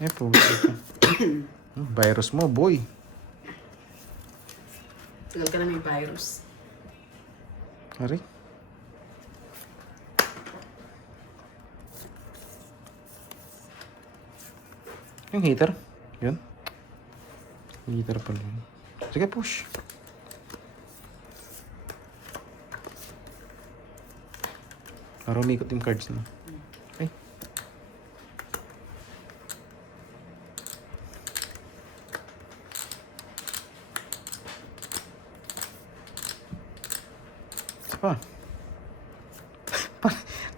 Eh, puti ka. Virus mo, boy. Tagal ka na may virus. Ari. Yung heater. Yun. Heater pala yun. Sige, push. Para umikot yung cards na. Okay. Isa pa.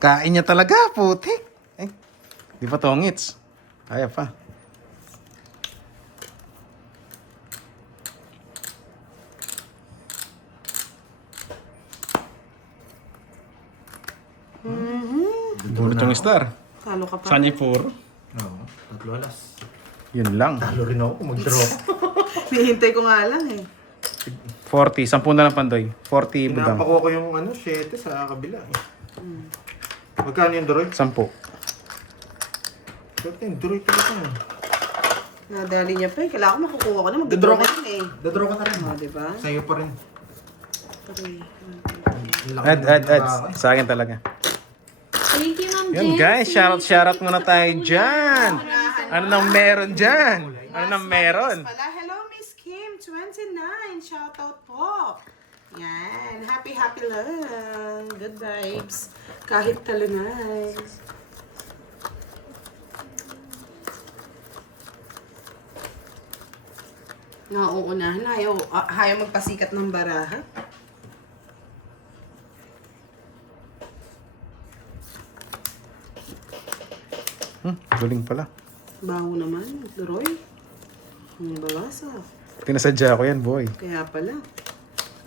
Kain niya talaga, putik. Eh, di pa tongits. Kaya pa. Bunot yung star. Talo ka pa. Saan yung 4? Oo, tatlo alas. Yun lang. Talo rin ako kung mag-draw ako. Hinihintay ko nga lang eh. 40. 10 na lang pandoy. 40 budang. Pinapakuha ko yung 7 sa kabila. Magkano yung Doroy? 10. Swerte yung Doroy talaga. Nadali niya pa eh. Kailangan ko makukuha ko na. Dadraw Mag-draw ka. ka yun eh. Dadraw ka na rin. O, diba? Sa'yo pa rin. Okay. Add. Sa akin talaga. Thank you, Ma'am Yun guys, shoutout muna tayo dyan. Ano nang meron dyan? Ano nang meron? Pala, hello Miss Kim, 29. Shout out po. Yan. Happy lang. Good vibes. Kahit talunay. Nauunahan na. Ayaw magpasikat ng baraha. Galing pala. Baho naman, Roy. Ang balasa. Tinasadya ko yan, boy. Kaya pala.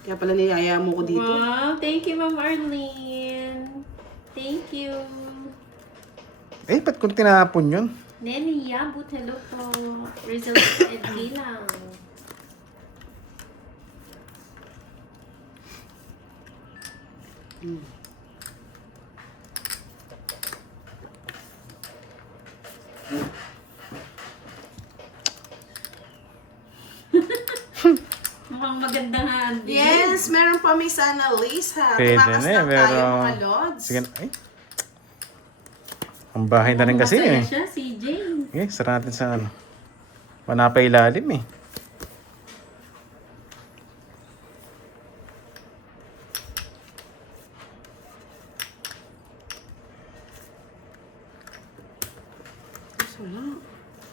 Kaya pala niyaya mo ko dito. Wow, thank you, Ma'am Arlene. Thank you. Eh, ba't kung tinapon yun? Nenny Yabut, hello po. Rizal and Gilang. Mukhang magandang handi. Yes, meron pa Miss Annalisa. Pwede Tumakas na eh, lang tayo pero- mga lods. Sige na. Ay. Ang bahay na rin kasi Masaya eh. siya, si James. Okay, sara natin sa ano. Manapay ilalim eh.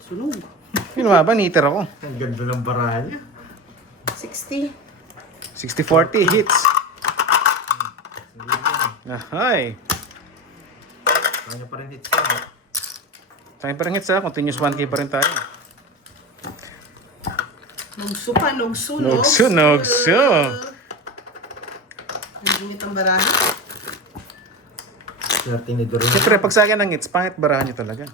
Sunog. Yun ba, niter ako. Ang ganda ng baraha niya. 60. 60-40 hits. Ahay. Kanya pa rin hits ka. Tayo pa rin hits ha. Continuous 1K pa rin tayo. Nugso pa, nugso. Nugso. Ang init ang baraha. Swerte ni Doroy. Siyempre, pag sa akin ang hits, pangit barahan nyo talaga.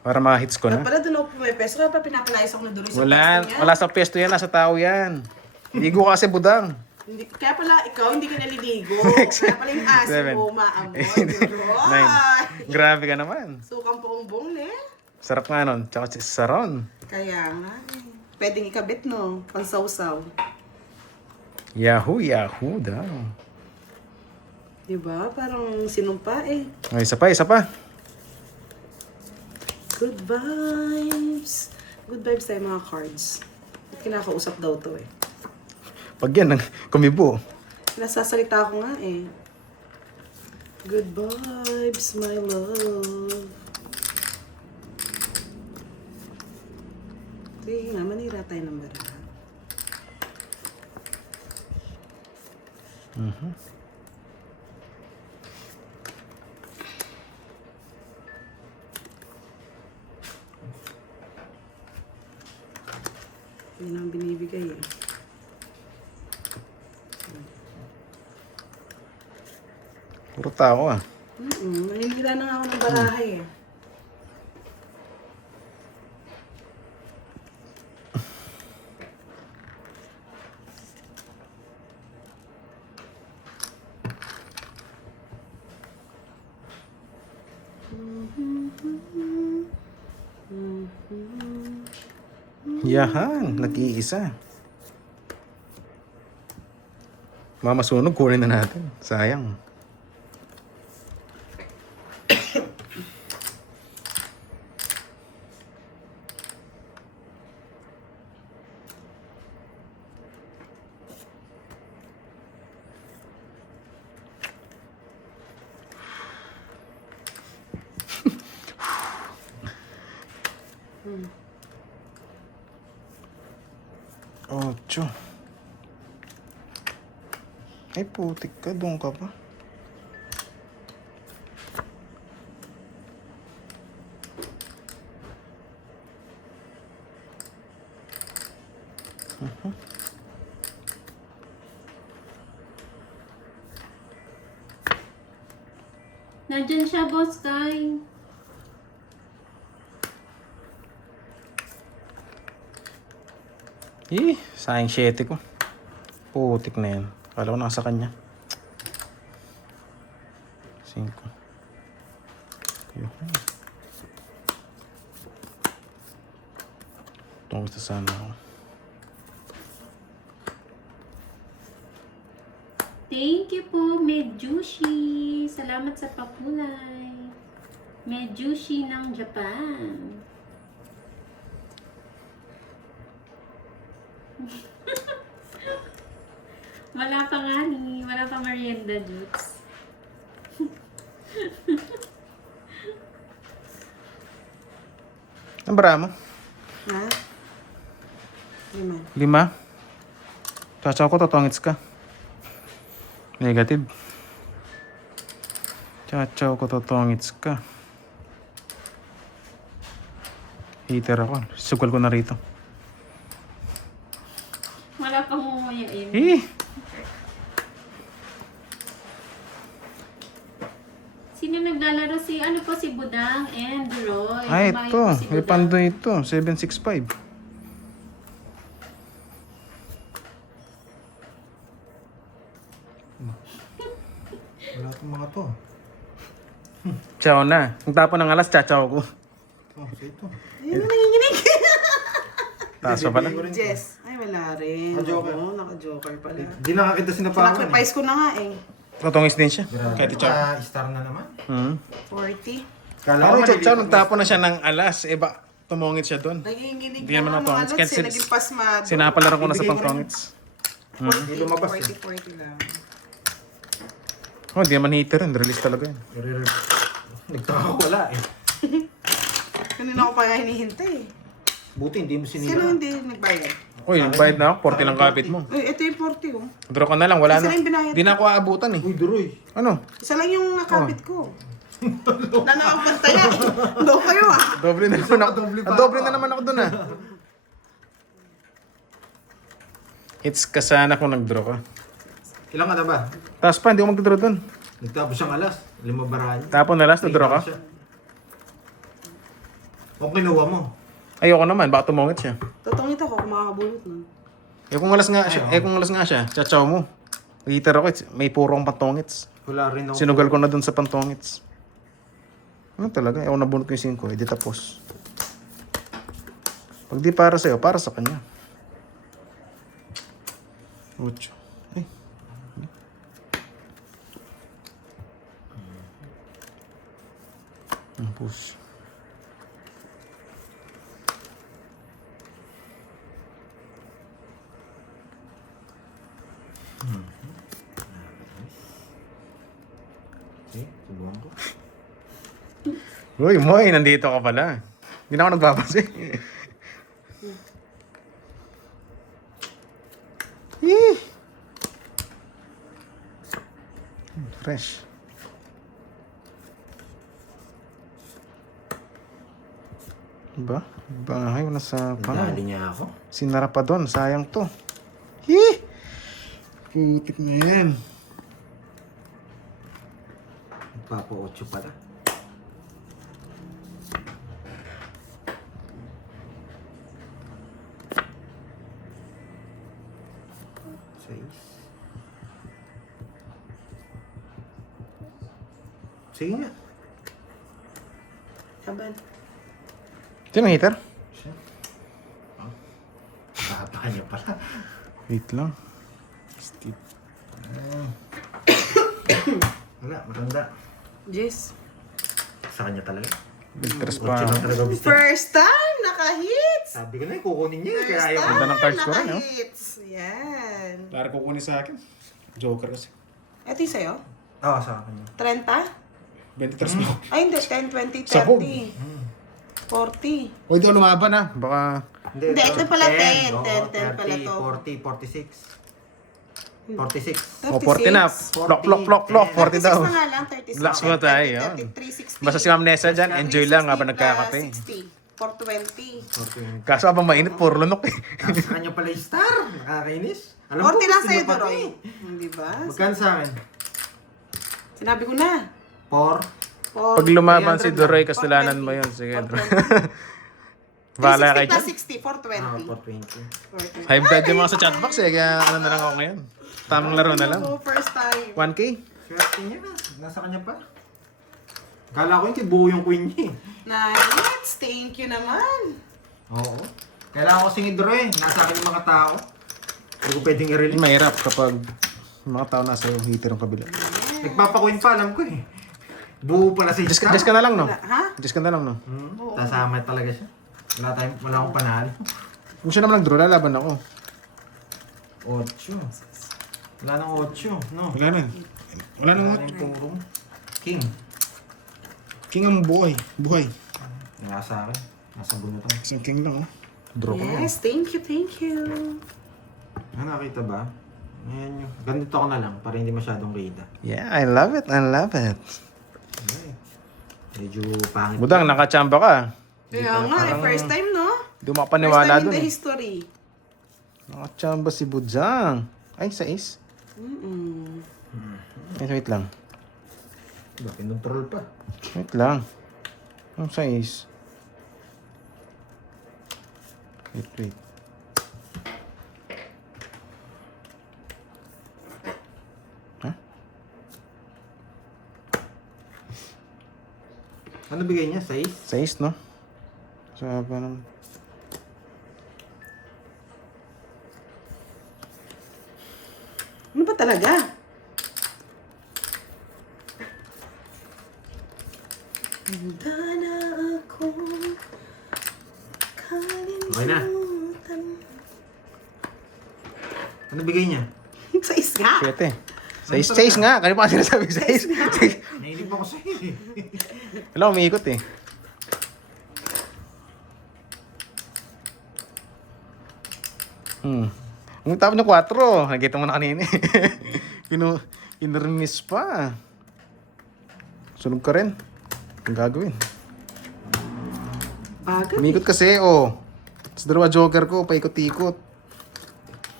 Para mga hits ko Kaya na. pala doon ako pumepeso. Kaya pa pinapalayas ako na doon sa Wala, pwesto niya. wala sa pesto yan. Nasa tao yan. Ligo ka kasi budang. Hindi, kaya pala ikaw hindi ka naliligo. Kaya pala yung aso Seven. mo maamoy. 9. Grabe ka naman. Sukang buong eh. Sarap nga nun. Tsaka si Saron. Kaya nga eh. Pwedeng ikabit no. Pansawsaw. Yahoo daw. Diba? Parang sinumpa eh. Ay, isa pa. Good vibes. Good vibes tayo mga cards. Kinakausap daw to eh. Pag yan, kumibo. Nasasalita ko nga eh. Good vibes, my love. Sige nga, manira tayo ng baraha. Hindi naman binibigay eh. Puro tao ah. Naninira na nga ako ng baraha eh. Yahan, nag-iisa. Mamasunog, kunin na natin. Sayang. Ocho. Ay, putik ka. Doon ka pa. Nandyan siya, Boss Kai. Sayang 7 ko. Putik na yan. Kala ko nasa kanya. 5. Yun. Tungkol sa sana ako. Thank you po, Medjushi. Salamat sa pakulay. Medjushi ng Japan. Wala pa nga ni. Wala pa merienda, Jutes. Ang bara mo? Ha? 5. 5? Chachaw ko, totongits ka. Negative. Chachaw ko, totongits ka. Hater ako. Sugal ko na rito. Wala pang umuyain. Sino naglalaro? Ano po si Budang and Roy. Ay, Kumain ito. po si May Budang. pandoy ito. 765. Wala itong mga to. Chow na. Kung tapon ng alas, chachaw ko. Oh, sa ito. Ayun na nanginginig. Taas pa pala. Jess. Ay, wala rin. Naka-joker. Oo, naka-joker pala. Di nakakita sinapakan eh. Sacrifice ko na nga eh. Totongits din siya. Kahit Grabe. chow. Star na naman. 40. Kala Parang ko chow, malilipat nagtapon na siya ng alas. Eh ba, tumungit siya doon. Nanginginig Hindi na naman nga ako mga tongits. lods Kahit eh. Naging pasmado. Sinapalaran ko na sa Ibigay ko rin. pantongits. Hindi lumabas eh. 40 lang. Oh, hindi naman hater yun. Release talaga yun. Nagkakawala eh. Kanina ko pa nga hinihintay eh. Buti hindi mo Sino sinira. hindi nagbayad? Uy, bayad na ako. 40 lang kapit mo. Uy, ito yung 40 oh. Draw ka na lang. Wala Isa na. lang yung binayad. Hindi na ako aabutan eh. Uy, duroy. Ano? Isa lang yung nakapit ko. Na nakapantaya. Low kayo ah. Doble na naman ako. Doble pa Ah, doble ako. na naman ako dun ah. It's kasana kung nag-draw ka. Ilang ka na ba? Tapos pa, hindi ako mag-draw dun. Nagtapos siyang alas. 5 barahan. Tapon na last, nag-draw ka. O kinuha mo. Ayoko naman, baka tumungit siya. Totongit ako kung makakabulot nun. Eh kung alas nga siya, chachaw mo. Hater ako, may purong pantongits. Wala rin ako. Sinugal ko na dun sa pantongits. Ano talaga? Ako nabunot ko yung 5, edi tapos. Pag di para sa'yo, para sa kanya. 8. Ay. Push. Okay, subuhan ko. Uy, Moy, nandito ka pala. Hindi na ako nagpapansin. Eh. Fresh. Ba? Bahay, wala sa Dali niya ako. Sinara pa doon, sayang to. Hih! Putik na yan. Nagpapa-8 pala. Sige nga. Laban. Sino heater? Siya. Tapakan niya pala. Wait lang. Steve. Wala, matanda. Jess. Sa kanya talaga. Interest Kotse pa. lang talaga gusto. First time, naka-hits! Sabi ko na, kukunin niya. Kaya First ayaw ko. Ganda ng cards ko rin, no? naka-hits. Yan. Para kukunin sa akin. Joker kasi. Ito yung sa'yo? Oo, sa akin. 30? 23 mo. Ay, hindi. 10, 20, 30. Sabog. 40. O, hindi ko lumaban ah. Baka... Hindi, ito pala 10. 10 pala to. 40, 46. 46. O, 40 na. Plok, plok, plok, plok. 40 daw. 36 na nga lang, 36. Relax mo tayo, yun. 33, 60. Basta si Ma'am Nessa dyan, enjoy lang habang nagkakape. 60. 420. 40. Kaso habang mainit, puro lunok eh. Sa kanya pala yung star. Nakakainis. Alam ko, 40 lang gusto sa'yo, niya pa Doroy. to Hindi ba? Magkano sa akin? Sinabi ko na. 4. Pag lumaban si 300 Doroy, lang. kasalanan mo yun. Sige. 420. Bahala kayo 360 dyan. plus 60, 420. 420. Hype bad yung mga sa chatbox eh. Kaya ano na lang ako ngayon. Tamang laro na lang. Oh, first time. 1K? Swerte niya na. Nasa kanya pa. Kala ko yung kibuo yung queen niya eh. Nice. Thank you naman. Oo. Kailangan ko singid Doroy. Nasa akin yung mga tao. Hindi ko pwedeng i-release. Mahirap kapag mga tao nasa yung heater ng kabila. Nagpapakuin pa, alam ko eh. Buo pala si Just, Star. just ka na lang, no? Ha? Just ka na lang, no? Tasama talaga siya. Wala akong panalo. Kung siya naman nag-draw, lalaban ako. 8. Wala nang 8, no? Wala na. Wala nang Wala yung puro. King. King ang buhay. Buhay. Nasa akin. Nasa bunutan. Isang king lang, oh. Draw ko na. Yes, thank you, thank you. Nakita ba? Ayan yun. Ganito ko na lang para hindi masyadong kita. Yeah, I love it. I love it. Okay. Medyo pangit. Budang, nakachamba ka. Kaya nga, first time, no? Hindi mo First makapaniwala time in dun the eh. history. Nakachamba si Budang. Ay, sa is. Ay, wait lang. Diba, pinontrol pa. Wait lang. Ang sa is. Wait. Ha? Ano bigay niya? 6? Sa is, no? Sa parang... Ano ba talaga? Handa na ako Okay na. Ano bigay niya? Sa isga. 7. Sa is, sa is nga. Kanina pa nga sinasabi sa is. Nainip ako sa'yo eh. Wala, umiikot eh. Ang tapos ng 4. Nakita mo na kanina eh. Pinurmis pa. Sunog ka rin. Ang gagawin. Bagal. Umiikot kasi, oh. Tapos dalawa joker ko, paikot-ikot.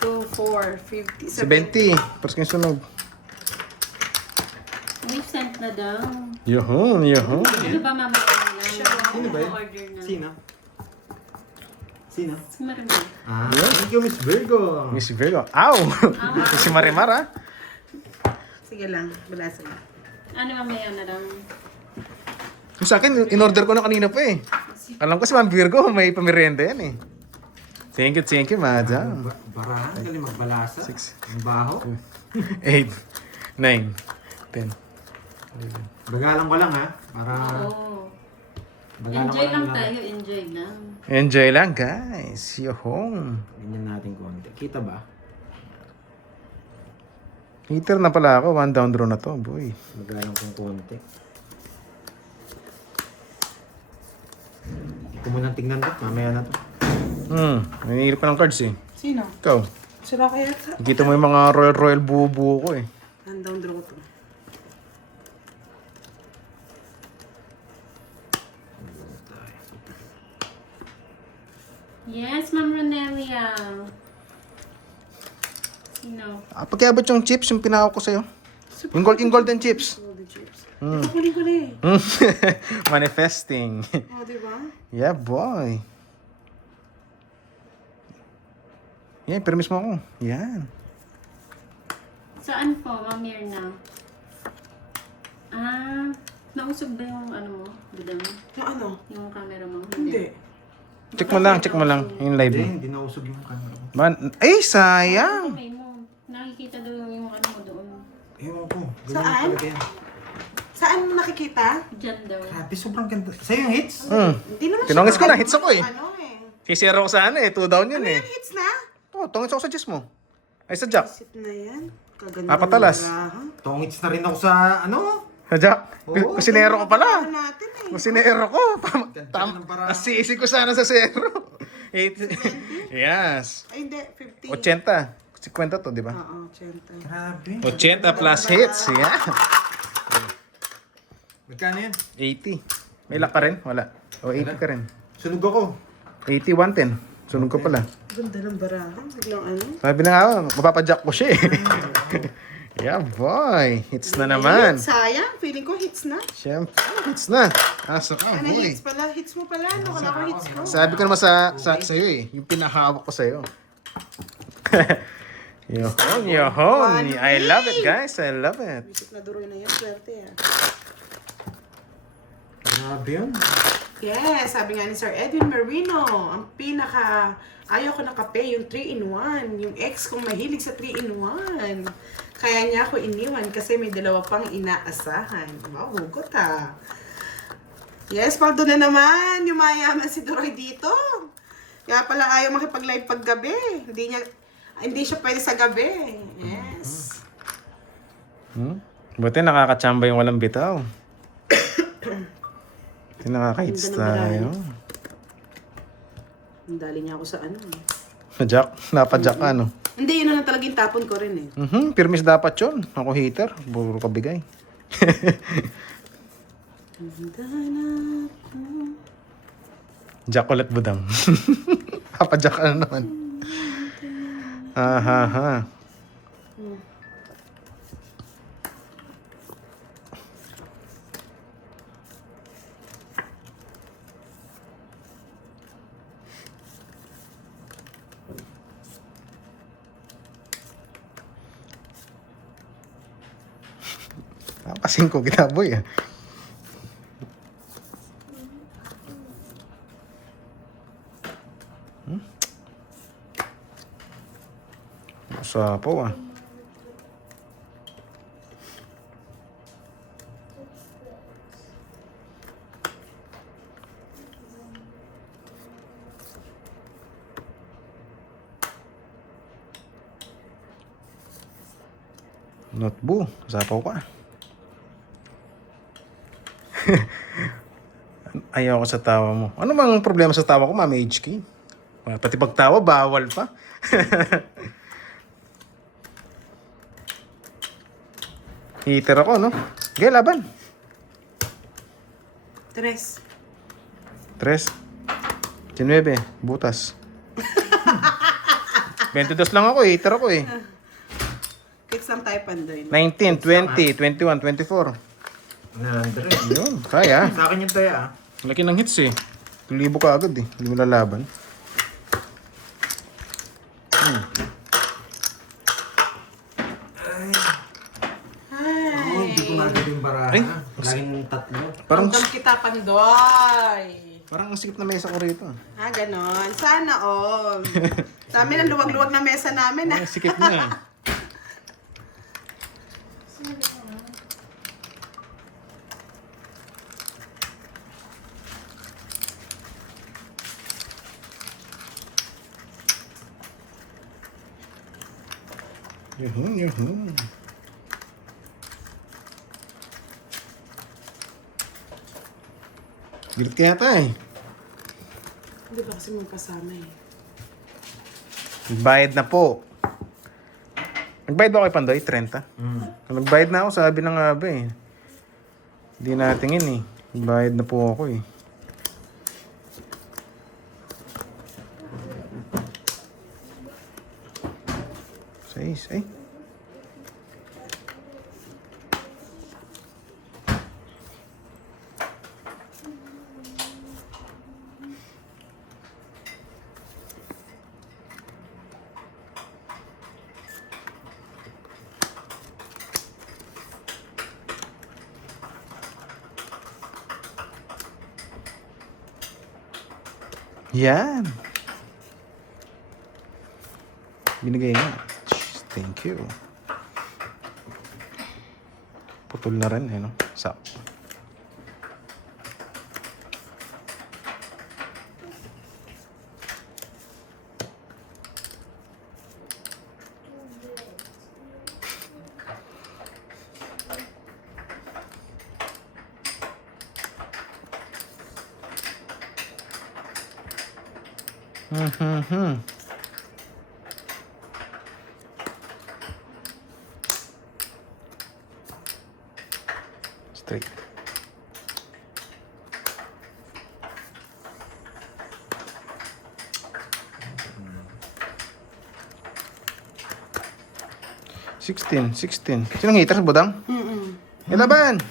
2, 4, 50, 70. Tapos kayo sunog. May sent na daw. Yahon. Ano ba mamaya na? Sino ba yun? Order na. Sino? Sino? Si Marimar. Ah, thank you, Miss Virgo. Miss Virgo. Ow! Si Marimar, ah. Sige lang, balasan. Ano mamaya na lang? Yung sa akin, in-order ko na kanina pa eh. Alam ko si Ma'am Virgo, may pamirienda yan eh. Thank you, madam. Barahan, galing magbalasa. 6, Ang baho. 8, 9, 10. Bagalang ko lang ha. Para Oo. bagalang ko Enjoy lang lang. tayo, enjoy lang. Enjoy lang, guys. Yohong. Ganyan natin konti. Kita ba? Heater na pala ako. 1 down draw na to, boy. Bagalang kong konti. Hindi ko munang tingnan to. Mamaya na to. Nanihirap pa ng cards eh. Sino? Ikaw. Sila kaya sa... Nakita mo yung mga royal buo-buo ko eh. Handang draw to. Yes, Ma'am Ronelia. Sino? Pagkiabot yung chips, yung pinahawak ko sa'yo. Yung golden chips. Oh, the chips. Ito huli-huli. Manifesting. Oh, diba? Yeah, boy. Yeah, permis mo ako. Yan. Saan po, Ma'am Mirna? Nausog ba yung ano mo? Budang? Yung ano? Yung camera mo? Hindi. Check mo lang, yung live mo. Hindi nausog yung camera ko. Ay, sayang! Kamay mo. Nakikita daw yung ano mo doon. Ewan ko. Ganyan Saan? talaga yan. Saan mo nakikita? Diyan daw. Grabe, sobrang ganda. Sa'yo yung hits? Hindi naman Tinongis ko na, hits ako eh. Ano eh. Kisira ko sa ano eh, 2 down yun Ano eh. yan, hits na? Tongits ako sa Jess mo. Ay, sa Jack. Isip na yan. Kaganda Apat talas. ng barahan. Tongits na rin ako sa ano? Sa Jack. Oo, Kusinero ko pala. Ano natin eh. Kusinero ko. Ganda ng paraan. Nasisi ko sana sa 0. Yes. Ay, hindi. 50. 80. 50 to, di ba? Oo, 80. Grabe. 80 plus hits. Yeah. Magkano yan? 80. May lock ka rin? Wala. O 80 ka rin. Sunog ako. 80, 110. Sunog ko pala. Ganda ng barahan. Biglang ano. Sabi na nga, mapapajack ko siya eh. Yeah, boy. Hits na naman. Sayang. Feeling ko hits na. Siyempre, hits na. Asa ka, Ano boy. hits pala? Hits mo pala. Ano ka na hits ko? Sabi ko naman sa'yo eh. Yung pinahawak ko sa'yo. Yohon. I love it, guys. I love it. Bisip na duroy na yan. Swerte ah. Grabe yun. Yes, sabi nga ni Sir Edwin Marino, ang pinaka, ayaw ko na kape, yung 3-in-1. Yung ex kong mahilig sa 3-in-1. Kaya niya ako iniwan kasi may 2 pang inaasahan. Wow, hugot ah. Yes, paldo na naman, yung mayaman si Duroy dito. Kaya pala ayaw makipag-live paggabi. Hindi siya pwede sa gabi. Yes. Buti nakakachamba yung walang bitaw. Buti nakaka-hits tayo. Dali niya ako sa ano. Jack, napajack ka, no? Hindi, yun na lang talaga yung tapon ko rin eh. Pirmis dapat yun. Ako hater. Puro kabigay. Jack ulit budang. Papajack ka na naman. Ha. Papasin ko kita, boy. Ah. Sapo ah. Notbu, sapaw ka. Ayaw ko sa tawa mo. Ano bang problema sa tawa ko, Mami HK? Pati pagtawa, bawal pa. Heater ako, no? Okay, laban. 3. 19, butas. 22 lang ako, heater ako eh. Kits lang tayo pandoy. 19, 20, 21, 24. 100. Yun, kaya. Sa akin yung taya ah. Laki ng hits eh. 1,000 ka agad eh. Hindi mo lalaban. Oh, hindi ko nagawin yung baraha. Ay. Laging 3. Parang, Hanggang kita pandoy. parang ang sikip na mesa ko rito. Ah, ganon. Sana all. Sa amin ang luwag-luwag na mesa namin. Ang sikip na. Yuhun. Gilit kaya ata eh. Hindi ba kasi magkasama eh. Nagbayad na po. Nagbayad ba ako kay Pandoy? 30? Nagbayad na ako, sabi ng aba eh. Hindi natingin eh. Nagbayad na po ako eh. Sais, eh. Yan. Binigay niya. Thank you. Putol na rin, eh, no? Sakto. Straight. Sixteen. Sinong hitter, Budang? Ilaban!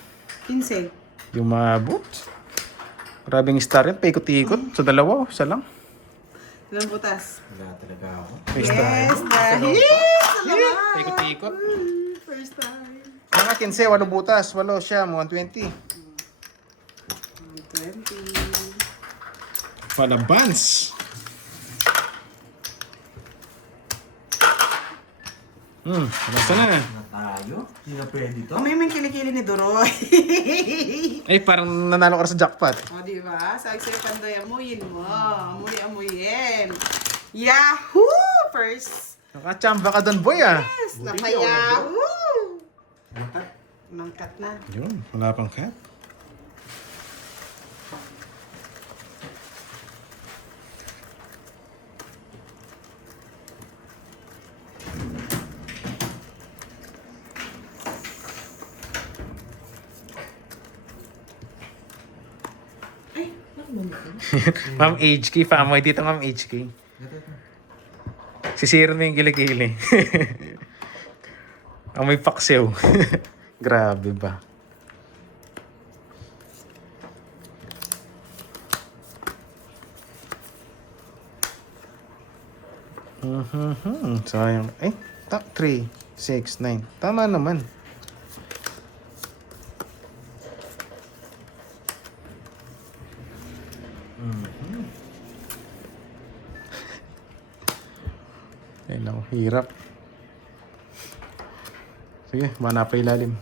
15. Yung mabot. Grabing star yan. Paikot-ikot. Sa dalawa, isa lang. Ilang butas? Wala talaga ako. May star. Yes, dahil! Salamat! Paikot-ikot. First time. Mga 15, 8 butas. 8 siya, 120. 120. Para buns. Basta na. Na tayo? Hindi na pwede to? May kilikili ni Doroy. Ay, parang nanalo ka na sa jackpot. O, di ba? Sabi sa'yo, Pandoy, amuyin mo. Amuyin. Yahoo! First. Nakachamba ka doon, boy, ah. Yes, Buti naka-Yahoo! Butat. Nangkat na. Yun, wala pang cat. Ma'am HK, family dito, Ma'am HK. Sisirin mo yung kilikili. Ang may paksiw. Grabe ba? Sayang. 3, 6, 9. Tama naman. Ay, naku, hirap. Sige, mana pa ilalim.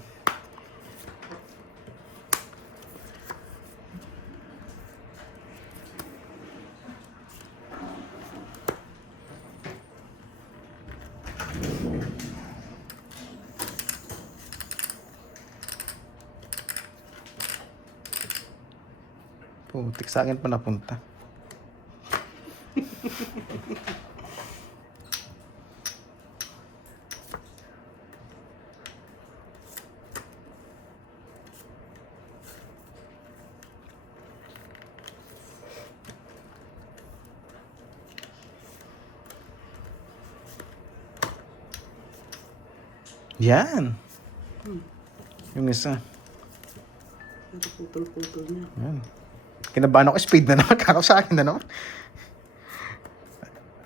Putik, sa akin pa napunta. Yan. Yung isa. Putol-putol na. Yan. Kinabahan ako, speed na naman. Kakaw sa akin na naman.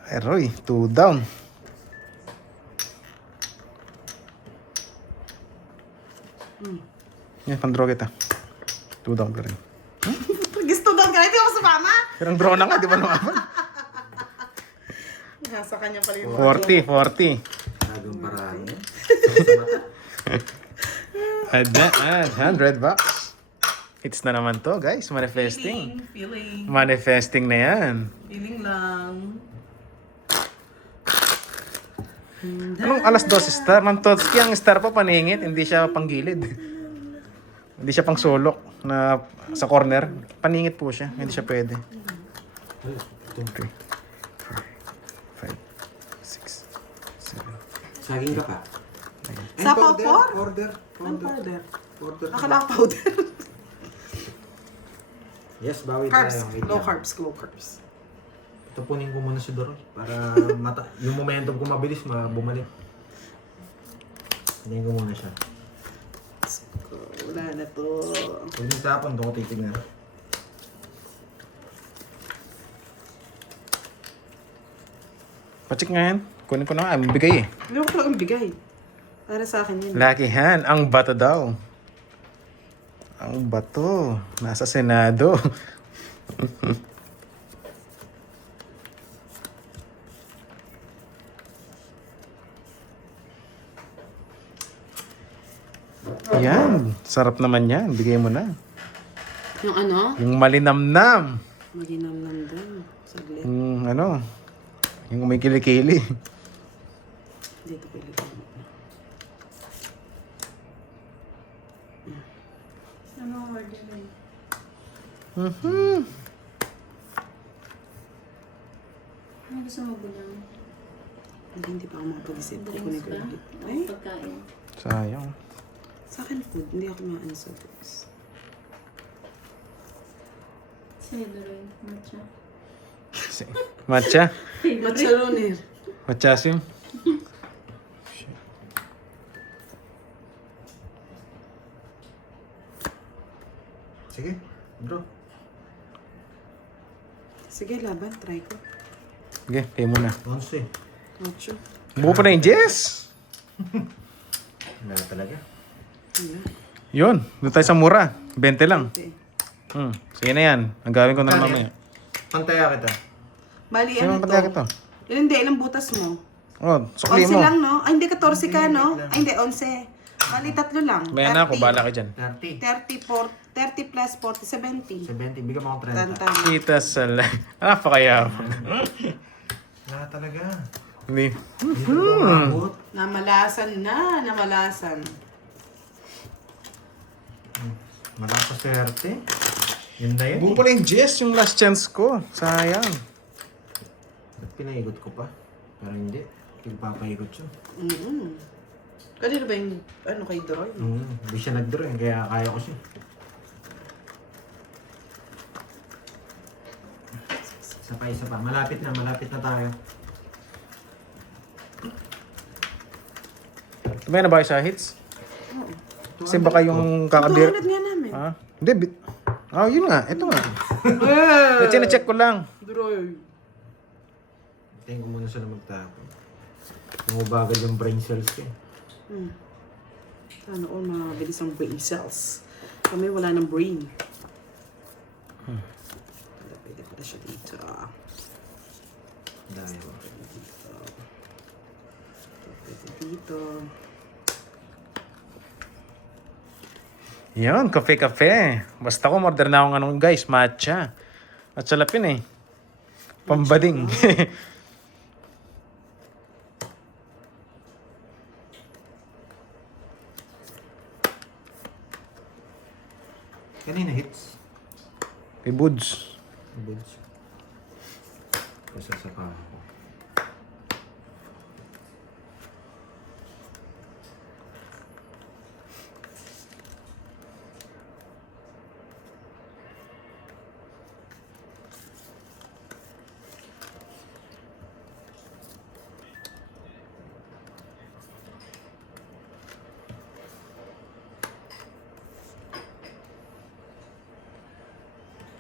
Ay, Roy, 2 down. Yan, pang-draw kita. 2 down ka rin. Gusto daw ka, hindi ako sumama. Pero ang draw na nga, di ba naman? Nasa kanya pala yung 40. Bagong paraan yan. Add 100 bucks. Hits na naman to, guys. Manifesting. Feeling. Manifesting na yan. Feeling lang. Anong alas 12 star? Ma'am Totski, ang star pa paningit. Hindi siya panggilid. Hindi siya pang sulok na sa corner. Paningit po siya. Hindi siya pwede. 2, 3, 4, 5, 6, 7. Saging ka pa. Sapaw po? Order. Ang powder. Order. Akala ko powder. Yes, bawi Carbs. tayo. Wait Low lang. carbs. Low carbs. Tupunin ko muna si Doroy para yung momentum ko mabilis, bumalik. Hindi ko muna siya. Wala na to. Huwag nang tapon, doon ko titignan. Pacheck nga yan. Kunin ko na nga. Bigay eh. Hindi ko lang bigay. Para sa akin yun. Lucky hand. Ang bato daw. Ang bato. Nasa Senado. Yan. Sarap naman yan. Bigay mo na. Yung ano? Yung malinamnam. Maginam lang din. Saglit. Yung ano. Yung may kilikili. Dito pilitin. Ano order mo? Ano gusto mo Budang? Hindi pa ako makapag-isip. Ako Drinks ba? nag-order. O Ay, pagkain? Sayang. sa akin food. Hindi ako maano sa drinks. Sa'yo Duroy, matcha. Matcha? Matcharoner. Matchasim? Sige, bro. Sige, laban. Try ko. Okay, kayo muna. 11. Ocho. Buo pa na yung Jess. Wala talaga. Wala. Yun, doon tayo sa mura. 20 lang. Okay. Sige na yan. Ang gawin ko na lang mamaya. Pantaya kita. Bali, Sino ano ang to? pataya ito? Hindi, ilang butas mo? Oh, sukli 11 mo. lang, no? Ay, hindi, 14 ka, no? Ay, hindi, 11. Bali, 3 lang. May anak ko, bala ka dyan. 30. 30 plus 40, 70. 70. Bigyan mo akong 30. Tanta. Kita sa live. Napakayabang. Wala talaga. Hindi. Dito ko umabot. Namalasan na, namalasan. Malakas sa swerte. Yun na yun. Buo pa na yung Jess, yung last chance ko. Sayang. Ba't pinaikot ko pa? Pero hindi. Pagpapaikot siya. Kanino ba yung, ano, kay Droy? Hindi siya nag-draw eh, kaya kaya ko siya. Isa pa. Malapit na tayo. Tumaya na ba kayo sa hits? Kasi baka yung kakabir... 200 nga namin. Ha? Hindi. Yun nga. Ito nga. Check ko lang. Droy. Tingin ko muna siya na magtapon. Umubagal yung brain cells ko eh. Sana all mabilis ang brain cells. Kami wala ng brain. Pwede pala siya dito. Dahil. Pwede dito. Yun, kafe-kafe. Basta ko, order na akong anong guys, matcha. At salapin eh. Pambading. Kanina hits. Kay Buds. Bulls. Kasi sa pa ako.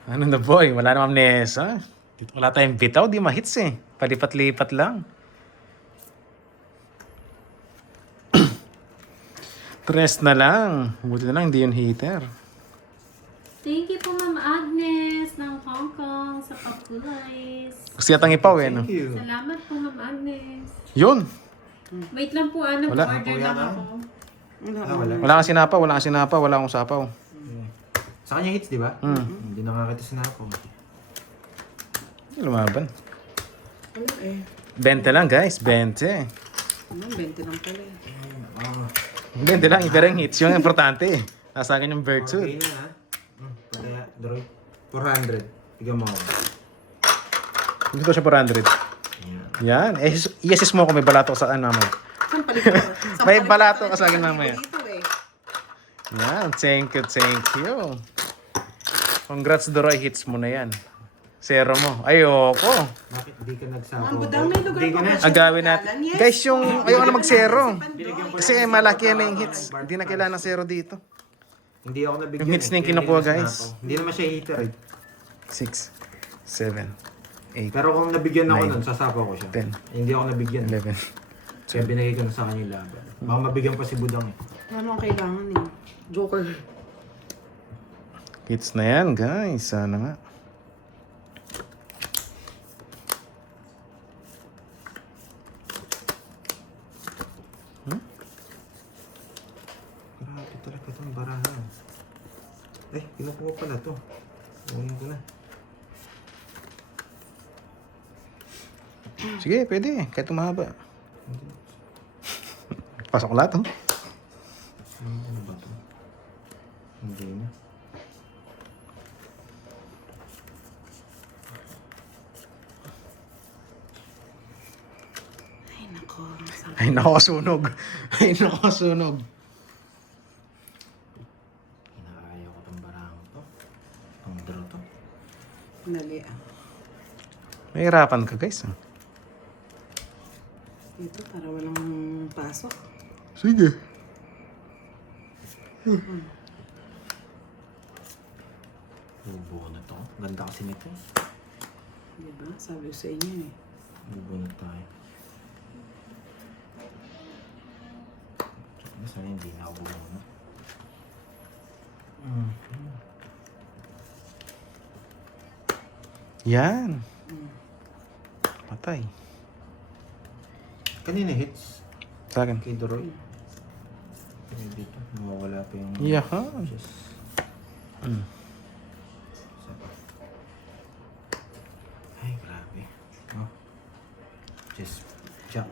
Ano na boy, wala namang nesa. Wala tayong bitaw, di mahits eh. Palipat-lipat lang. Tres na lang. Buti na lang, hindi yun heater. Thank you po Ma'am Agnes ng Hong Kong sa pakulay. Gusto yatang ipaw eh, no? Thank you. Salamat po Ma'am Agnes. Yun. Wait lang po, ano, Wala. order lang ako. Wala. Wala kang sinapa, wala kang sinapa, wala akong sapaw. Sa kanya hits, di ba? Hindi na nga kita sinapo. Hindi lumaban. Ano eh? 20 lang guys, 20. Ano, 20 lang pala eh. 20 lang, iba rin hits. Yung importante eh. Nasa akin yung Okay virtue. na ha. Pataya, Droy. 400. Bigyan mo ako. Hindi ko siya 400. Yan. Yan. I-assist mo ako may balato sa ano mamaya. Saan paliko? May balato ka sa akin mamaya. Dito eh. Yan, thank you. Congrats Doroy, hits mo na yan. Zero mo. Ayoko. Bakit di ka nagsapo? Ma'am, budang may lugar Di ka pa na. ba siya? Agawin natin. Yes. Guys, yung ayoko na mag-zero. Binigyan ko Kasi malaki yan na yung hits. Hindi na kailangan ng zero dito. Hindi ako nabigyan. Yung hits eh, na yung kaya kinukuha, hindi na guys. sinapo. Hindi naman siya heater eh. 6, 7, 8, Pero kung nabigyan ako Nine. nun, sasapo ko siya. 10, Hindi ako nabigyan. 11. Kaya binigay ko na sa kanya yung laban. Baka mabigyan pa si Budang eh. Ano ang kailangan eh? Joker. Hits na yan, guys. Sana nga. Grabe talaga itong barahan. Kinukuha pala to. Uwin ko na. Sige, pwede. Kahit umahaba. Pasok lahat, oh. Ano ba to? Hindi na. Ay, nako. Ay, nakasunog. Ay, nakasunog. Inaayaw ko itong barahan to. Ang draw to. Dali ah. Mahirapan ka, guys. Ah. Ito, para walang pasok. Sige. Bubunot to. Ganda kasi nito. Diba? Sabi ko sa inyo eh. Bubunot tayo. Sana hindi na ako bubunot. Yan. Patay. Kanina hits. Sa akin. Kay Doroy. Dito. Nawawala pa yung... Yahan. Just... Ay, grabe. Oh. Just jack.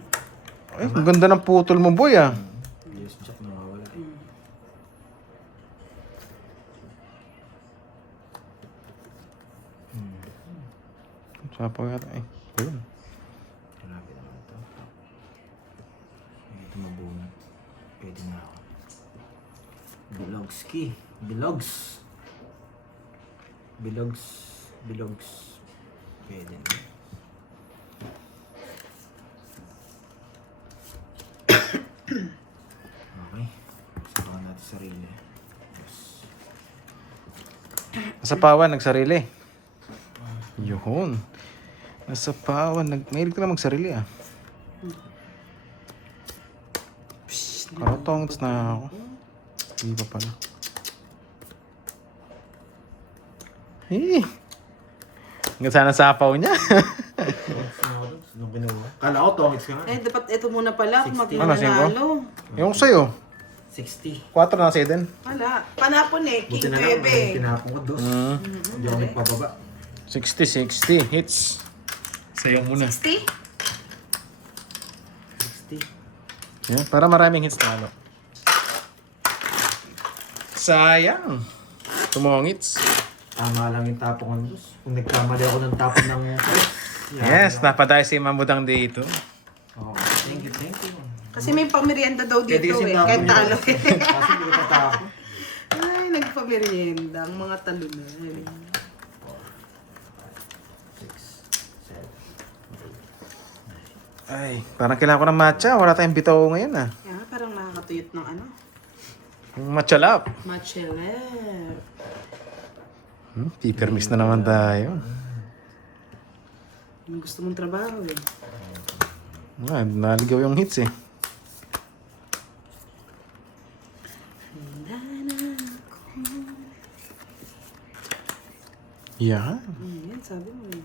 Ay, ang ganda ng putol mo, boy, ah. Just jack nawawala. Sa pagkata, eh. Ayun. Grabe naman ito. Ito mabunot. Pwede na ako. Bilogski. Bilogs. Bilogs. Bilogs. Pwede na. Okay. Sabahan natin sarili. Yes. Sa pawan, nagsarili. Yun. Nasa pawan, mahilig ka na magsarili, ah. Karotongits na ako. Hindi pa pala. Eh. Hanggang sana sapaw niya. Nung kinuha. Kala ko tongits ka nga. Eh, dapat ito muna pala. Kung 60. magmanalo. Yung sa'yo, 60. 4 na kasi din. Wala. Panapon eh. Buti King na lang. Bebe. Pinapon ko dos. Hindi ako nagpababa. 60 hits. Sa'yo muna. 60? 60. Yeah, para maraming hits na ano. Sayang. Tumongits. Tama lang yung tapong ng dos. Kung nagkamali ako ng tapon ng press. Yes, napaday si Mamudang dito. Oh, thank you, thank you. Kasi may pamerienda daw dito Pwede kasi eh. tapon Kahit yun. talo eh. Kasi hindi ko tatapon. Ay, nagpamerienda. Ang mga talo na. 6, 7. Ay, parang kailangan ko ng matcha. Wala tayong bitaw ngayon, ah. Kaya parang nakakatuyot ng ano. Yung matcha lap. Machelep. Pipermis na naman tayo. Yung gusto mong trabaho eh. Ah, naligaw yung hits, eh. Yan. Yan, sabi mo eh.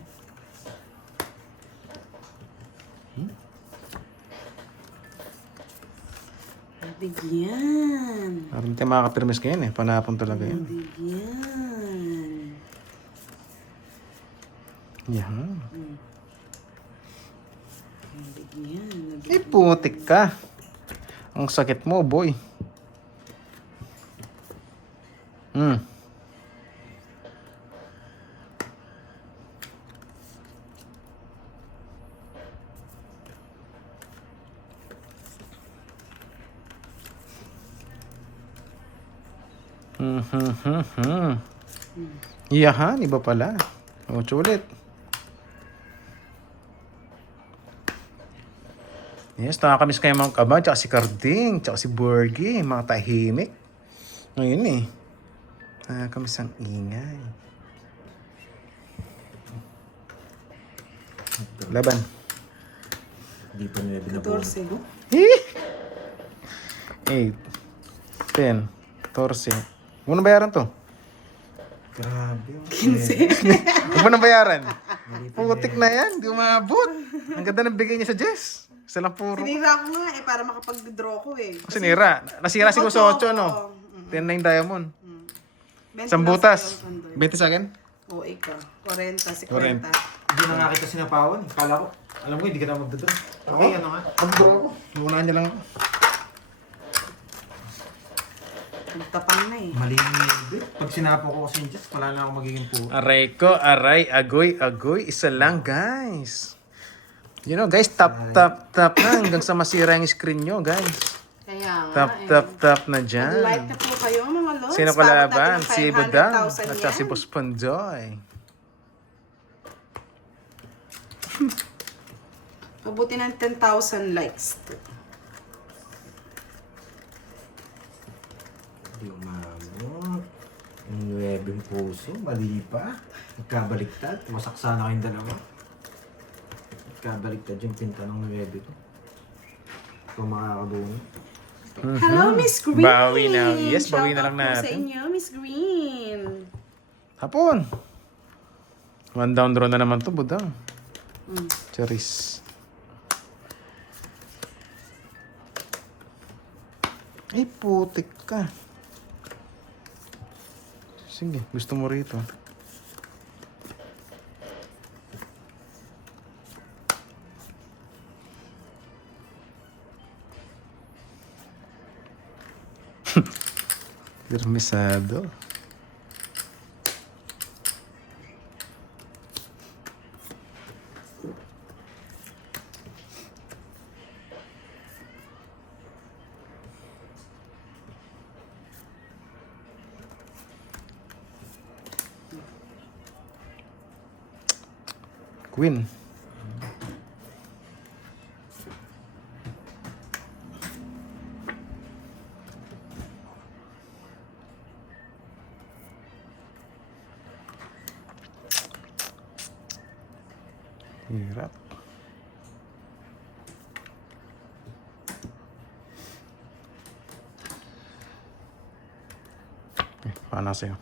Bigyan. Parang hindi tayo makakapirmis ngayon, eh. Panapon talaga yan. Bigyan. Yan. Bigyan. Eh, putik ka. Ang sakit mo, boy. Yahan, iba pala. O, sulit. Yes, nakakamiss kayo mga kaba, tsaka si Carding, tsaka si Borgie, mga tahimik. Ngayon eh. Nakakamiss ang ingay. Laban. Hindi pa nila binabuno. 14, no? 8, 10, 14. Huwag mo na bayaran to. Grabe. 15. Huwag mo na bayaran. Putik na yan, di umabot. Ang ganda ng bigay niya sa Jess. Isa lang puro. Sinira ko nga eh, para makapag-draw ko eh. Sinira. Nasira siguro sa 8, no? Oo. 10-9 diamond. 20 Isang lang butas. sa'yo, Pandoy. 20 sa akin? Oo, ikaw. 40, 50. 40. Hindi na nga kita sinapawan. Kala ko, alam mo, hindi ka na magdodro. Okay, ano nga? Mag-draw ako. Muna niya lang ako. Nagtapang na eh. Mali yung libre. Pag sinapo ko kasi yung Diyos, wala na ako magiging puro. Aray ko, aray, agoy, agoy. Isa lang, guys. You know, guys, tap na hanggang sa masira yung screen nyo, guys. Kaya nga Tap na dyan. Mag-like na po kayo mga lods. Sino Paabot kalaban? natin ng Si Budang 500,000 at saka si yan. Boss Pandoy. Mabuti ng 10,000 likes. Hindi umabot. Yung 9 puso, mali pa. Nagkabaliktad. Wasak sana kayong dalawa. Nagkabaliktad yung pinta ng 9 ko. Kung makakabungo. Hello, Miss Green! Bawi na. Yes, bawi na lang Shoutout po sa natin. inyo, Miss Green. Hapon. One down draw na naman to, Budang. Mm. Charis. Ay, putik ka. Sige, gusto mo rito. Permisado. Queen. Hirap. Paano sa'yo?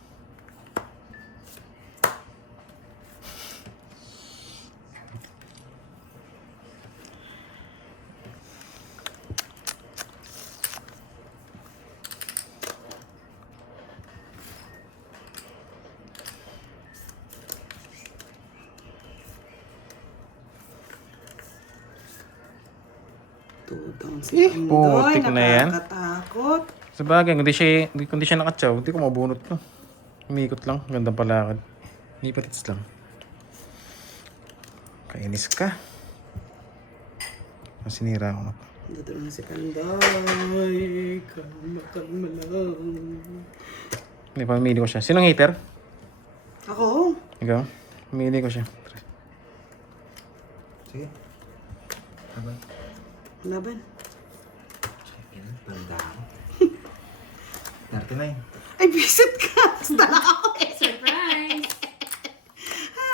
Tutong si Eh, Pandoy, putik na yan. nakakatakot. Sa bagay, kung di siya nakatsaw, hindi ko mabunot to. Umikot lang, gandang palakad. Hindi patits lang. Kainis ka. Masinira ako. Dito na si Pandoy. Kalma lang. Hindi, pamili ko siya. Sinong hater? Ako? Ikaw? Pamili ko siya. Sige. Habang. Laban. Sige, tanda ako. 39. Ay, visit ka! Basta na ako eh. Surprise!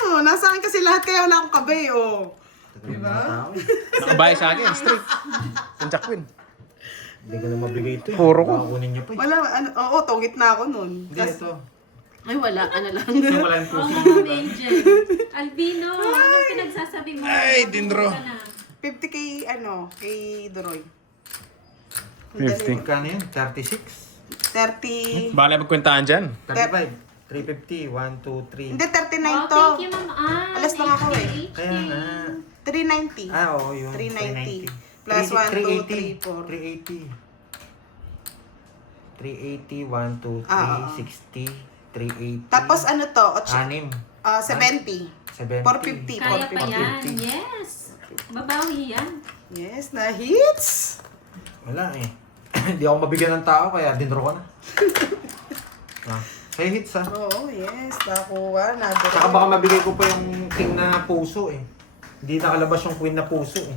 Oh, nasaan kasi lahat kaya wala akong kabay, oh. Diba? Nakabahay sa akin, straight. Tinchak Queen. Hindi ko na mabigay ito eh. Puro ko. Kukunin niyo pa eh. Wala, ano, oo, tungit na ako nun. Hindi, ito. Ay, wala, ano lang. Yung wala yung puso. Oh, Angel. Albino, anong pinagsasabi mo? Ay, Dindro. Ka na. 50 kay, ano, kay Doroy. 50. Magkano yun? 36? 30. Bala magkwentaan dyan. 35. 350. 1, 2, 3. Hindi, 39 Oh, to. thank you, Ma'am Ann. Alas lang ako eh. HDHD. Kaya nga. 390. Ah, oo, yun. 390. Plus 1, 2, 3, 4. 380. 380, 1, 2, 3, Ah, oo. 60, 380. Tapos ano to? 6. 70. 70. 450. Kaya pa 450. yan. Yes. Babawi yan. Yes, na hits. Wala eh. Hindi ako mabigyan ng tao, kaya dinro ko na. Ah, kaya hits ah. Oo, yes. Nakuha. Nadoro. Saka baka mabigay ko pa yung king na puso eh. Hindi nakalabas yung queen na puso eh.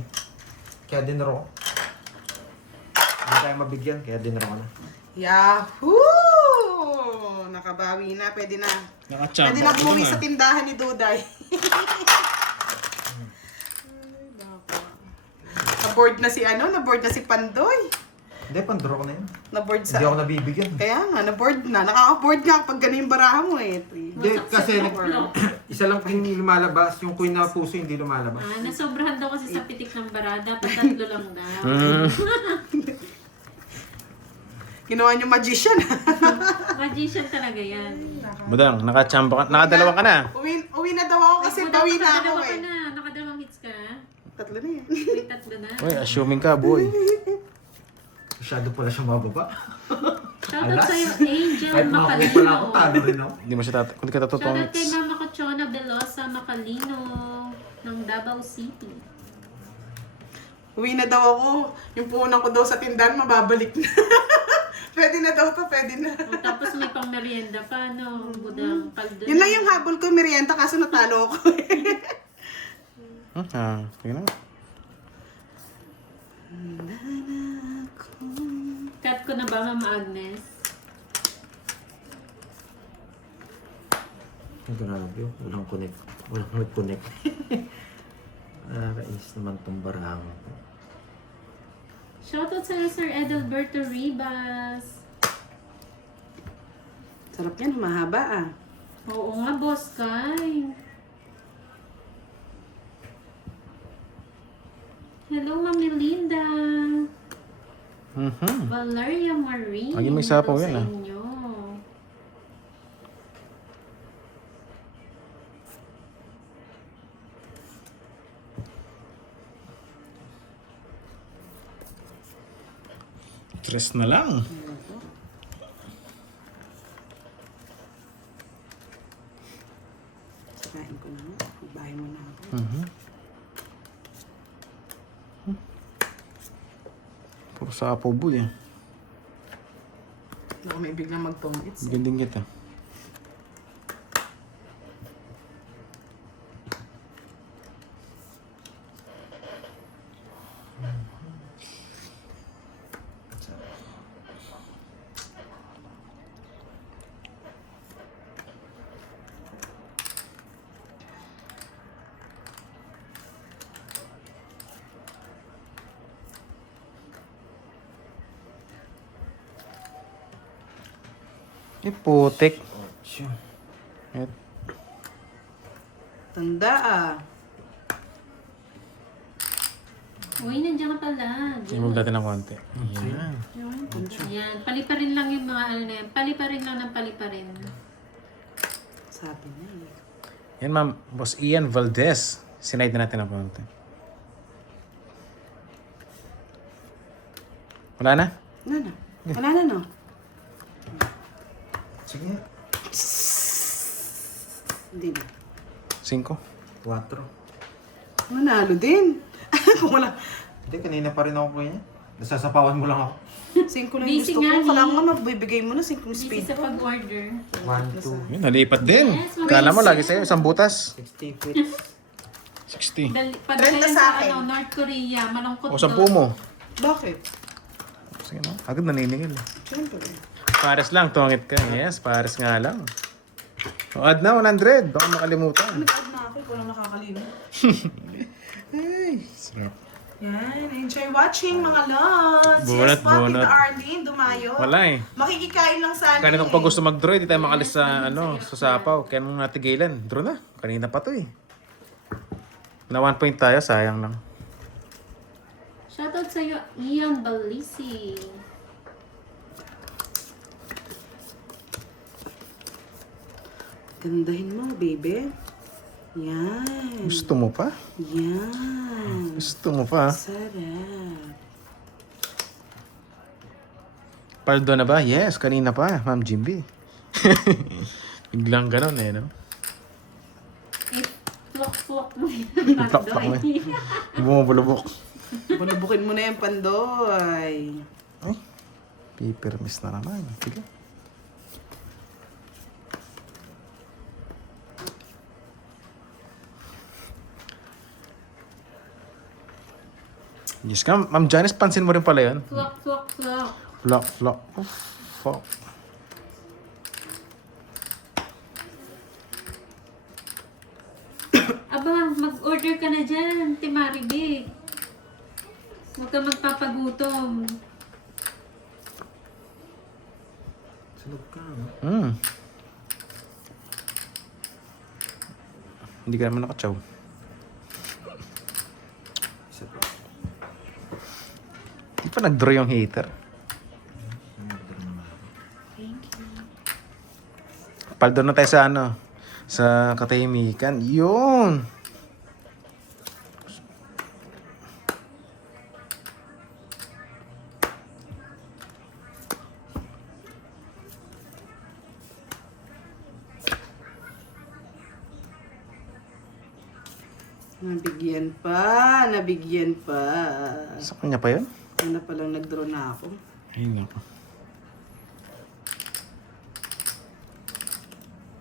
Kaya dinro ko. Hindi tayo mabigyan, kaya dinro ko na. Yahoo! Nakabawi na. Pwede na. Nakachamba. Pwede na bumuwi sa tindahan ni Duday. Ay, baka. Na-board na si ano? Na-board na si Pandoy. Hindi, pang-draw ko na yun. Na-board sa... Hindi ako nabibigyan. Kaya nga, na-board na. Nakaka-board nga kapag ganun yung baraha mo eh. Hindi, kasi isa lang king lumalabas. Yung queen na puso hindi lumalabas. Ah, nasobrahan daw kasi sa pitik ng bara. Dapat 3 lang daw. Ginawa niyo magician. Magician talaga yan. Budang, nakachamba ka. Nakadalawa ka na. Uwi na daw ako kasi bawi na ako Nakadalawa eh. ka na. Nakadalawang hits ka. 3 na yan. May 3 na. Uy, assuming ka, boy. Masyado pala siyang mababa. Shoutout sa'yo, Angel Kahit makakuha pala ako, Macalino. talo rin ako. Hindi mo siya kung di ka totoong Shoutout kay Mama Cochona Velosa Macalino ng Davao City. Uwi na daw ako. Yung puhunan ko daw sa tindahan, mababalik na. Pwede na daw to, pwede na. O, tapos may pang merienda pa, no? Budang paldo. Yun lang yung habol ko, merienda, kaso natalo ako. Sige na. Cut ko na ba, Mama Agnes? Grabe, walang connect. Walang nag-connect. Nakakainis naman tong barang. Shoutout sa'yo, Sir Edelberto Ribas. Sarap yan, mahaba ah. Oo nga, Boss Kai. Hello, Mami Linda. Valeria Marie. Lagi may sapaw hello yan, sa ah. inyo. Stress na lang. Sakain ko na. Bahay mo na ako. Puro sa apo boy. Ako may biglang mag-tongits. Ganding kita. Putik. Et. Tanda ah. Uy, nandiyan ka pala. Imog natin ng konti. Ayan. Yan, paliparin lang yung mga ano na yan. Paliparin lang ng paliparin. Sabi niya eh. Yan ma'am, Boss Ian Valdez. Sinide na natin ng konti. Wala na? Wala na. Wala na no? Sige nga. Hindi na. 5. 4. Manalo din. Kung wala. Hindi, kanina pa rin ako kuya. Nasasapawan mo lang ako. 5 lang Busy gusto nga ko. ni. Kailangan nga magbibigay mo na 5 Busy speed sa ko. pag-order. 1, 2, Yun, nalipat din. Yes, Kala mo lagi sa'yo, isang butas. 60 feet. 60. Padala 30 yan sa sa akin. North Korea. Malungkot O, 10 mo. Bakit? Sige no, agad naniningil. Siyempre. Pares lang, tungit ka. Yes, pares nga lang. O, add na, 100. Baka makalimutan. Nag-add na ako. Ikaw lang nakakalimot. Ay, sarap. Yan. Enjoy watching mga lods. Bunot, Yes, Pop bunot. with Arlene. Dumayo. Wala eh. Makikikain lang sana. Kanina ko pa gusto mag-draw, hindi tayo makalis sa, Yes, sa sapaw. Kaya nung natigilan, draw na. Kanina pa to eh. Na 1 point tayo, sayang lang. Shoutout sa'yo, Ian Balisi. Gandahin mo, baby. Yan. Gusto mo pa? Yan. Gusto mo pa? Sarap. Paldo na ba? Yes, kanina pa, Ma'am Jimby. Biglang ganon eh, no? Eh, flok-flok mo yan. Flok-flok mo Pandoy. Bumubulubok. Bulubukin mo na yung pandoy. Ay, paper miss na naman. Sige. Yes ka, Ma'am Janice, pansin mo rin pala yun. Flok-flok-flok. Flock, flock. Oof, fuck. Aba, mag-order ka na dyan, Timari Big. Huwag ka magpapagutom. Sunog ka, no? Hindi ka naman nakachaw. Isa pa. Di pa nag-draw yung heater. Paldo na tayo sa ano, sa katahimikan. Yun! Nabigyan pa, nabigyan pa. Sa kanya pa yun? Ano pa lang nag-draw na ako. Ayun ako.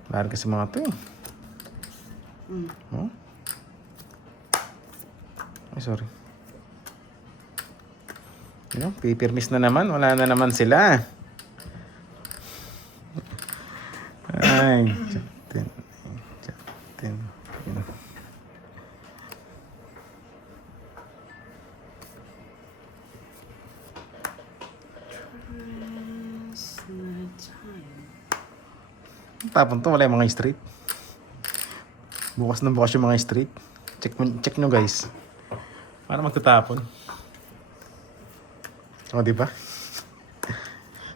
Lari kasi mga to eh. Oh? Ay, sorry. Yun, pipirmis na naman. Wala na naman sila. Ay, Captain. Captain. Yun. Tapon to, wala yung mga street. Bukas na bukas yung mga street. Check nyo guys. Para magtatapon. O, di ba?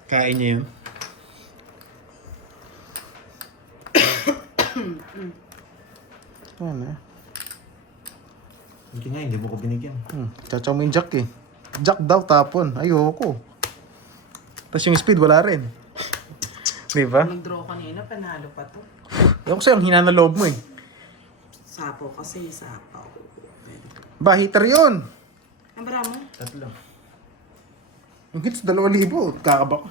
Kain nyo yun. Ano? Hindi nga, hindi mo ko binigyan. Chachaw mo yung jack eh. Jack daw, tapon. Ayoko. Tapos yung speed, wala rin. Di ba? Nag-draw kanina, panalo pa to. Ayoko sa'yo, ang hina na loob mo eh. Sapo kasi, sapo. Ba, heater yun. Ang bara mo? Tatlo. Yung hits, 2,000. Kakabak.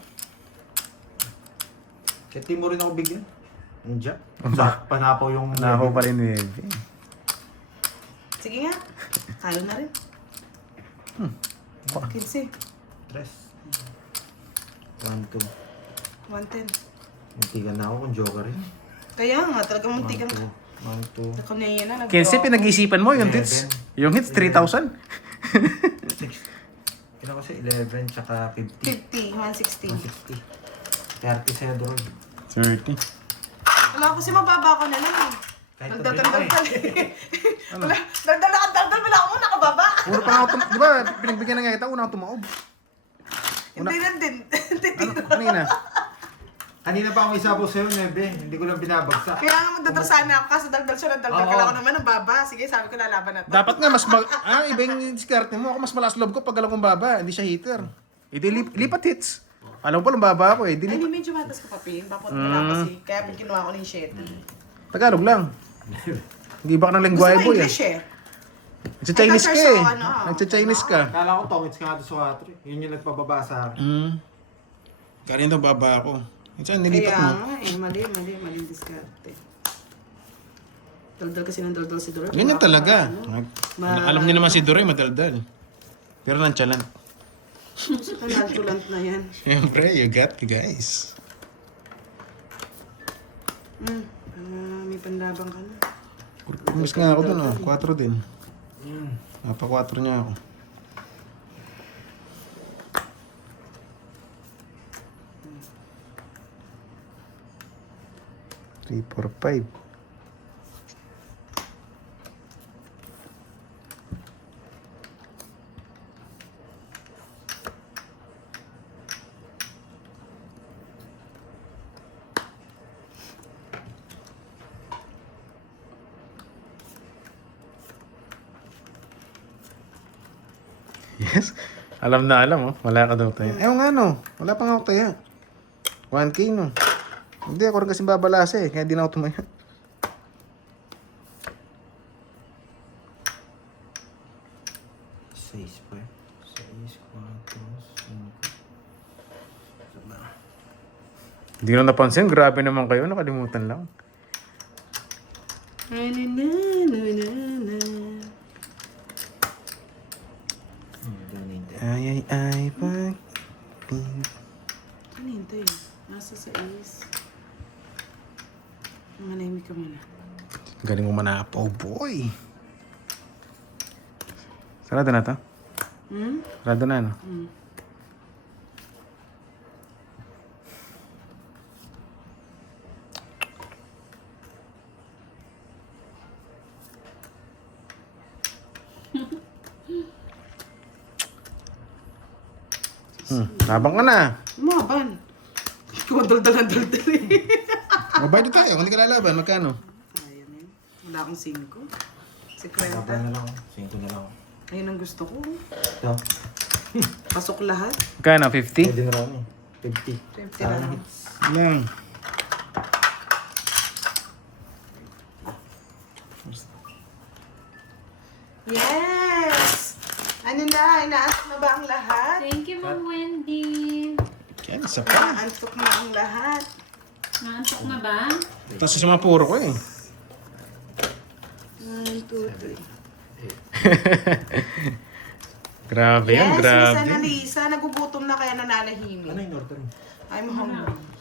Kaya di mo rin ako bigyan. Yung jack. Sa panapaw yung... Nako pa rin ni Eve. Sige nga. Kalo na rin. 15. Tres. 1, 2. 110. Muntikan na ako kung joker rin. Kaya nga, talagang muntikan ka. 1, 2. Ako na yun na. 15, pinag-isipan mo yung 11. hits. Yung hits, 3,000. 6. Kailan kasi 11 tsaka 50. 50, 160. 160. 30 sa'yo, Droy. 30. Wala kasi mababa ko na lang eh. Kahit Dagdal-dagdal tabi ka eh. Wala, dagdal, wala ako nakababa. Una pa nga ako di ba, pinagbigyan na nga kita, una ako tumaob. Hindi na din. Ano, kanina? Kanina pa ako isabaw sa'yo, Nebe. Hindi ko lang binabagsak. Kaya nga magdadal sana ako kasi dagdal siya ng dagdal. Oo. Kailangan ko naman ng baba. Sige, sabi ko lalaban na to. Dapat nga, iba yung diskarte mo. Ako mas malakas loob ko pag alam kong baba, hindi siya heater. Lipat hits. Alam ko lang baba ako eh. Ay, hindi medyo matas ka pa, Pin. Bakit wala kasi. Kaya kinuha ko ng shit. Tagalog lang. Hindi ba ka ng lengguwahe Gusto mo boy eh. English eh. Nagsa-Chinese ka eh. Ano? Nagsa-Chinese ka. Kala ko tongits ka nga doon sa 4. Yun yung nagpababa sa akin. Kanina baba ako. Minsan Kaya nilipat mo. nga eh. Mali diskarte. Daldal kasi ng daldal si Dora. Ganyan talaga. Alam niyo naman si Doray madaldal. Pero nonchalant. Tulant na yan. Siyempre, you got me guys. May panlabang ka na. Mas nga ako dun ah. 4 din. Napa 4 niya ako. 3, 4, 5. Yes. Alam na alam oh. Wala ka daw tayo. Eh nga no. Wala pa nga ako tayo. 1K no. Hindi ako rin kasi babalasa eh. Kaya di na ako tumaya. Seis pa eh. 6, 4, 5. Hindi ko na napansin. Grabe naman kayo. Nakalimutan lang. Ay, pag... Ano yun tayo? Nasa sa is. Manahimik ka muna. Galing mo manap. Oh boy. Sarado na to? Sarado na no? Labang ka na. Umaban. Kumadaldal-daldal eh. Mabayad tayo. Kung hindi ka lalaban, magkano? Ayan eh. Wala akong 5. Si Kapal Kwenta. na lang. 5 na lang. Ayun ang gusto ko. Ito. Pasok lahat. Magkano? Kaya 50? din raw eh. 50. 50 lang. Lang. Yes! Ano na? Inaantok na ba ang lahat? Thank you, Ma'am Wendy. Yan, isa pa. Inaantok na ang lahat. Naantok na ba? Tapos sa mga puro ko eh. 1, 2, 3. Grabe yan, Yes, Miss grabe. Annalisa. Nagugutom na kaya nananahimik. Ano yung order mo? I'm hungry.